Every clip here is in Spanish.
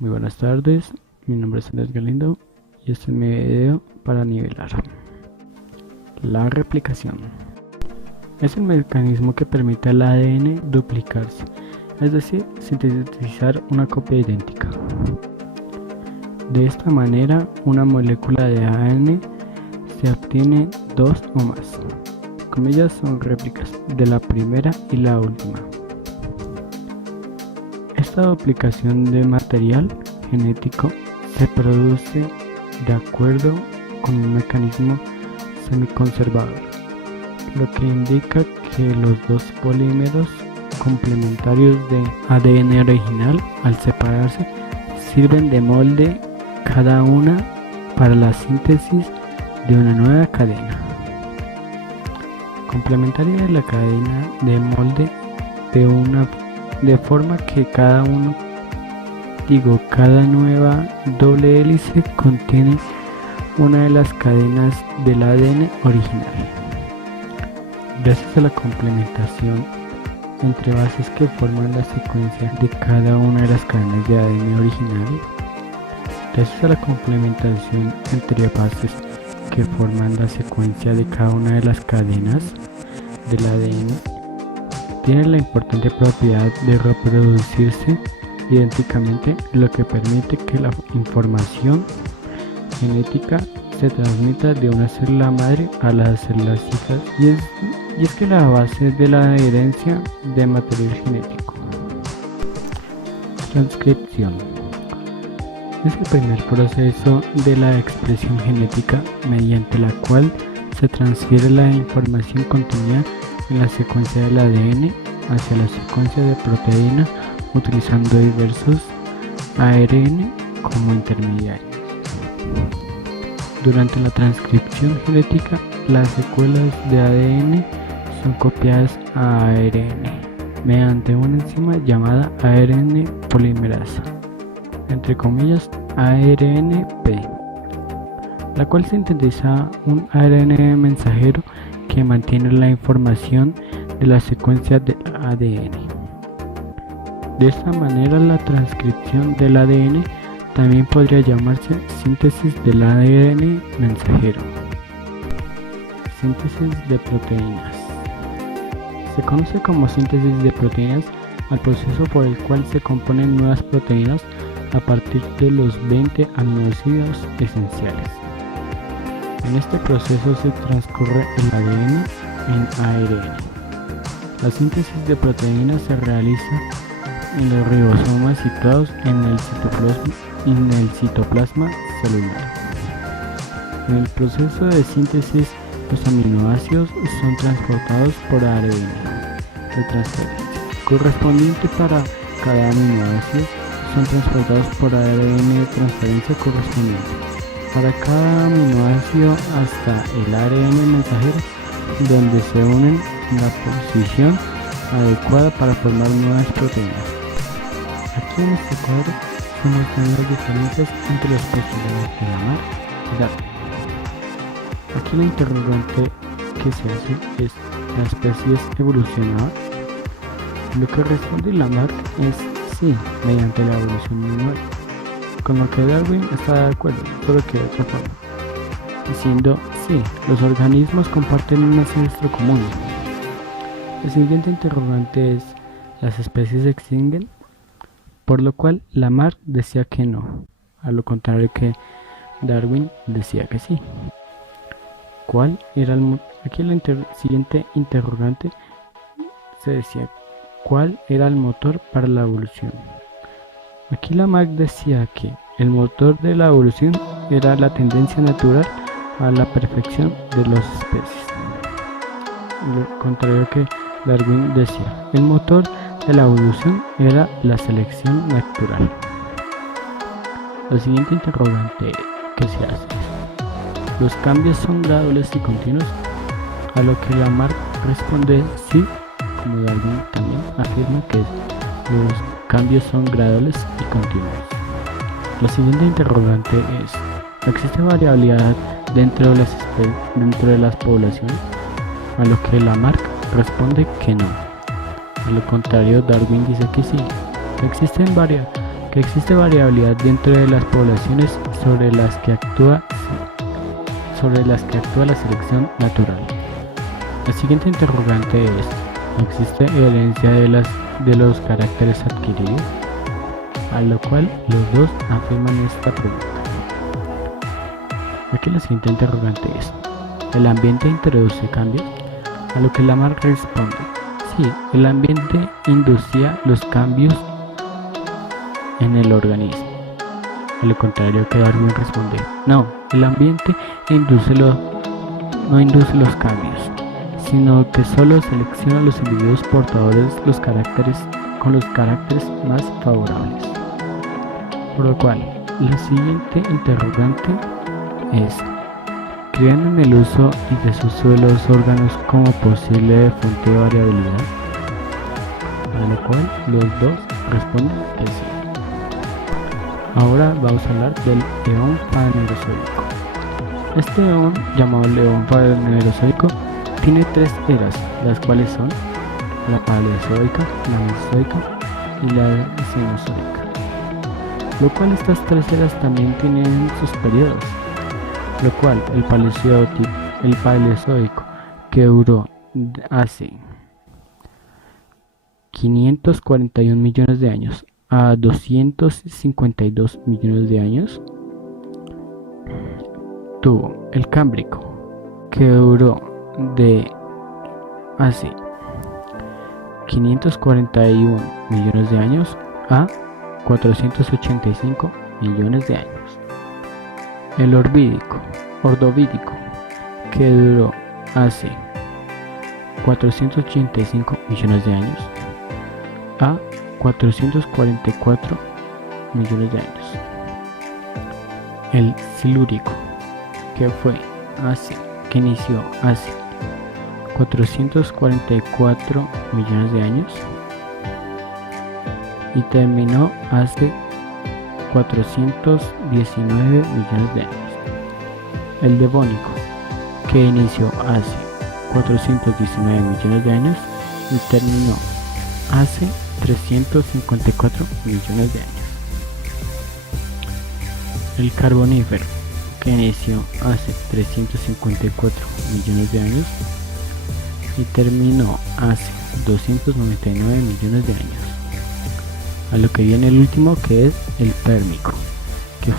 Muy buenas tardes, mi nombre es Andrés Galindo y este es mi video para nivelar. La replicación es el mecanismo que permite al ADN duplicarse, es decir, sintetizar una copia idéntica. De esta manera, una molécula de ADN se obtiene dos o más. Comillas son réplicas de la primera y la última. Esta duplicación de material genético se produce de acuerdo con un mecanismo semiconservador, lo que indica que los dos polímeros complementarios de ADN original, al separarse, sirven de molde cada una para la síntesis de una nueva cadena complementaria de la cadena de molde de forma que cada nueva doble hélice contiene una de las cadenas del ADN original. Gracias a la complementación entre bases que forman la secuencia de cada una de las cadenas de ADN original, gracias a la complementación entre bases que forman la secuencia de cada una de las cadenas del ADN, tiene la importante propiedad de reproducirse idénticamente, lo que permite que la información genética se transmita de una célula madre a las células hijas, y es que la base de la herencia de material genético. Transcripción es el primer proceso de la expresión genética mediante la cual se transfiere la información contenida en la secuencia del ADN hacia la secuencia de proteína utilizando diversos ARN como intermediarios. Durante la transcripción genética, las secuelas de ADN son copiadas a ARN mediante una enzima llamada ARN polimerasa, entre comillas ARNP, la cual sintetiza un ARN mensajero que mantiene la información de la secuencia del ADN. De esta manera, la transcripción del ADN también podría llamarse síntesis del ADN mensajero. Síntesis de proteínas. Se conoce como síntesis de proteínas al proceso por el cual se componen nuevas proteínas a partir de los 20 aminoácidos esenciales. En este proceso se transcorre el ADN en ARN. La síntesis de proteínas se realiza en los ribosomas situados en el citoplasma celular. En el proceso de síntesis, los aminoácidos son transportados por ARN de transferencia correspondiente para cada aminoácido, son transportados por ARN de transferencia correspondiente para cada aminoácido hasta el ARN mensajero, donde se unen en la posición adecuada para formar nuevas proteínas. Aquí en este cuadro se muestran las diferencias entre los postulados de Lamarck y Darwin. Aquí la interrogante que se hace es: ¿la especie es evolucionada? Lo que responde Lamarck es sí, mediante la evolución manual, con lo que Darwin está de acuerdo, solo que de otra forma, diciendo sí, los organismos comparten un ancestro común. El siguiente interrogante es: ¿las especies se extinguen? Por lo cual Lamarck decía que no, a lo contrario que Darwin decía que sí. ¿Cuál era aquí el siguiente interrogante se decía: ¿cuál era el motor para la evolución? Aquí Lamarck decía que el motor de la evolución era la tendencia natural a la perfección de las especies, lo contrario que Darwin decía: el motor de la evolución era la selección natural. El siguiente interrogante que se hace es: ¿los cambios son graduales y continuos? A lo que Lamarck responde sí, como Darwin también afirma que los cambios son graduales y continuos. La siguiente interrogante es: ¿existe variabilidad dentro de las poblaciones? A lo que Lamarck responde que no. A lo contrario, Darwin dice que sí, existen que existe variabilidad dentro de las poblaciones sobre las que actúa la selección natural. La siguiente interrogante es: ¿existe herencia de los caracteres adquiridos? A lo cual los dos afirman esta pregunta. Aquí la siguiente interrogante es: ¿el ambiente introduce cambios? A lo que Lamarck responde: sí, el ambiente inducía los cambios en el organismo. A lo contrario que Darwin responde: no, el ambiente no induce los cambios, sino que solo selecciona los individuos portadores con los caracteres más favorables. Por lo cual, la siguiente interrogante es: ¿creen en el uso y desuso de los órganos como posible fuente de variabilidad? A lo cual los dos responden que sí. Ahora vamos a hablar del eón fanerozoico. Este eón, llamado el eón fanerozoico, tiene tres eras, las cuales son la paleozoica, la mesozoica y la cenozoica. Lo cual estas tres eras también tienen sus periodos. Lo cual el paleozoico, que duró hace 541 millones de años a 252 millones de años, tuvo el cámbrico, que duró de hace 541 millones de años a 485 millones de años. El ordovídico, que duró hace 485 millones de años a 444 millones de años. El silúrico, que inició hace 444 millones de años y terminó hace 419 millones de años. El devónico, que inició hace 419 millones de años y terminó hace 354 millones de años. El carbonífero, que inició hace 354 millones de años y terminó hace 299 millones de años. A lo que viene el último, que es el pérmico, que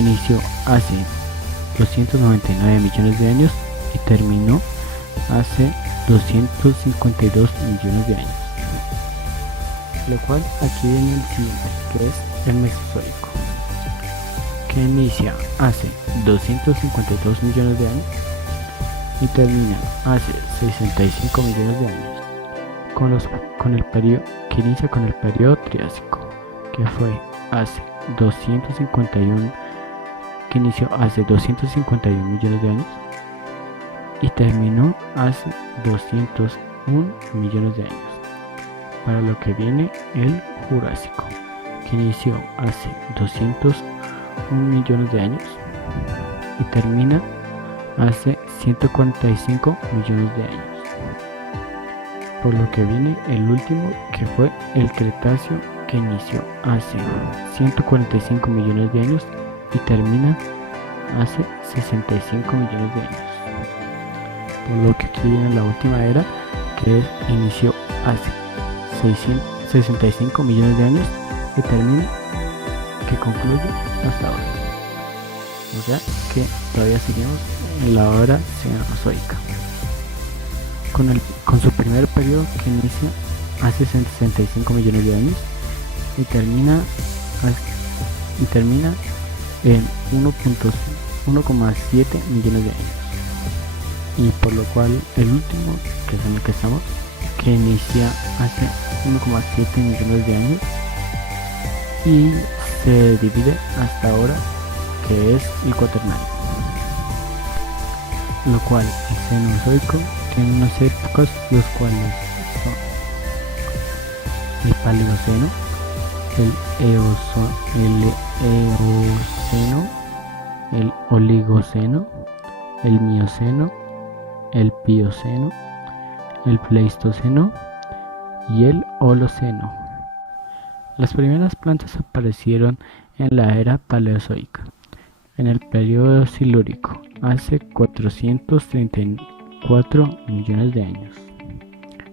inició hace 299 millones de años y terminó hace 252 millones de años. Lo cual aquí viene el siguiente, que es el mesozoico, que inicia hace 252 millones de años y termina hace 65 millones de años, que inicia con el periodo Triásico, que inició hace 251 millones de años y terminó hace 201 millones de años. Para lo que viene el Jurásico, que inició hace 201 millones de años y termina hace 145 millones de años. Por lo que viene el último, que fue el Cretáceo, que inició hace 145 millones de años y termina hace 65 millones de años. Por lo que aquí viene la última era, que inició hace 65 millones de años y termina, que concluye hasta ahora. O sea que todavía seguimos en la era cenozoica, con su primer periodo, que inicia hace 65 millones de años y termina en 1,7 millones de años. Y por lo cual el último, que es en el que estamos, que inicia hace 1,7 millones de años y se divide hasta ahora, que es el cuaternario. Lo cual el cenozoico tiene unas épocas, los cuales son el paleoceno, el eoceno, el oligoceno, el mioceno, el plioceno, el pleistoceno y el holoceno. Las primeras plantas aparecieron en la era Paleozoica, en el periodo Silúrico, hace 434 millones de años.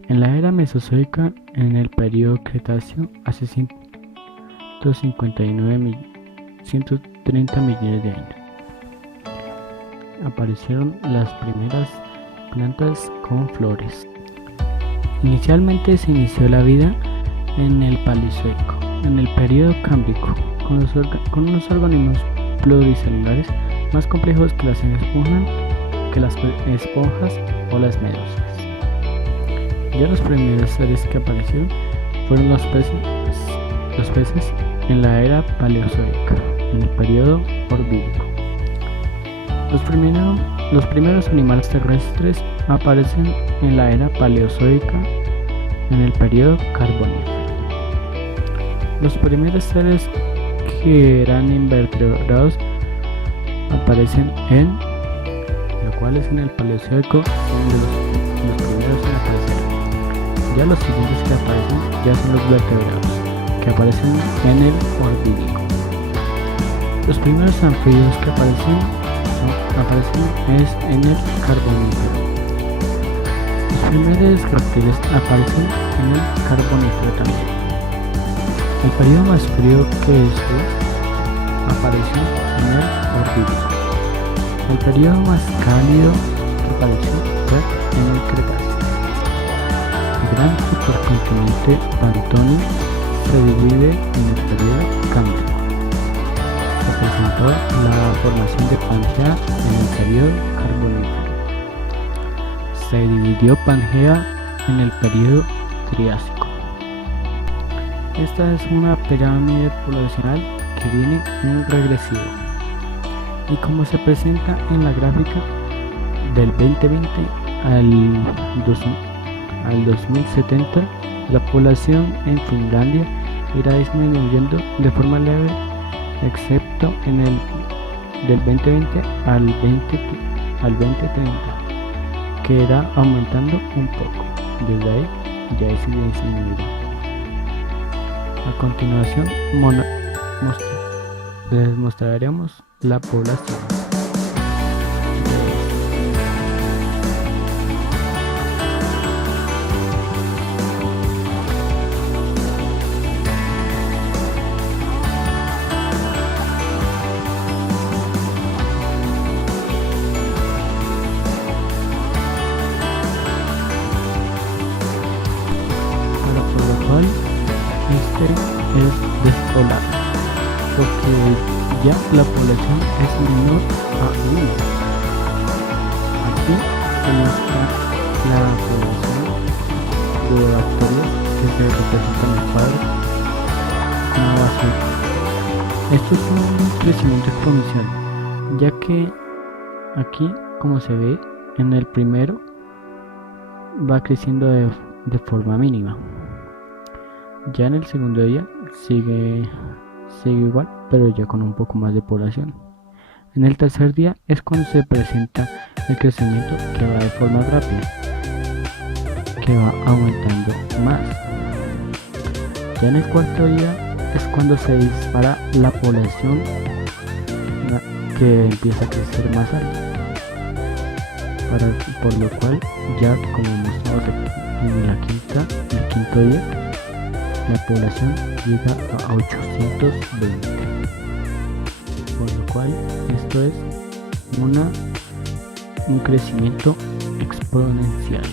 En la era Mesozoica, en el periodo Cretáceo, hace 130 millones de años, aparecieron las primeras plantas con flores. Inicialmente se inició la vida en el Paleozoico, en el periodo Cámbrico, con unos organismos pluricelulares más complejos que las esponjas o las medusas. Ya los primeros seres que aparecieron fueron los peces en la era Paleozoica, en el periodo Ordovícico. Los primeros animales terrestres aparecen en la era Paleozoica, en el periodo Carbonífero. Los primeros seres que eran invertebrados aparecen lo cual es en el Paleozoico, donde los primeros en aparecer. Ya los siguientes que aparecen ya son los vertebrados, que aparecen en el Ordovícico. Los primeros anfibios que aparecen es en el Carbonífero. Los primeros reptiles aparecen en el Carbonífero también. El periodo más frío que estos apareció en el Ordovícico. El periodo más cálido que apareció fue en el Cretáceo. El gran supercontinente Pantone se divide en el periodo Cámbrico. Se presentó la formación de Pangea en el periodo Carbonífero. Se dividió Pangea en el periodo Triásico. Esta es una pirámide poblacional que viene en regresivo. Y como se presenta en la gráfica del 2020 al 2070, la población en Finlandia irá disminuyendo de forma leve, excepto en el del 2020 al 2030, que irá aumentando un poco. Desde ahí ya sigue disminuyendo. A continuación les mostraremos la población. Por lo cual este es despoblado, porque ya la población es menor a 1. Aquí se muestra la población de bacterias que se representan en el cuadro como azul. Esto es un crecimiento exponencial, ya que aquí, como se ve en el primero, va creciendo de forma mínima. Ya en el segundo día sigue igual, pero ya con un poco más de población. En el tercer día es cuando se presenta el crecimiento, que va de forma rápida, que va aumentando más. Ya en el cuarto día es cuando se dispara la población, que empieza a crecer más alto, por lo cual ya, como mostramos en el quinto día, la población llega a 820, por lo cual esto es un crecimiento exponencial.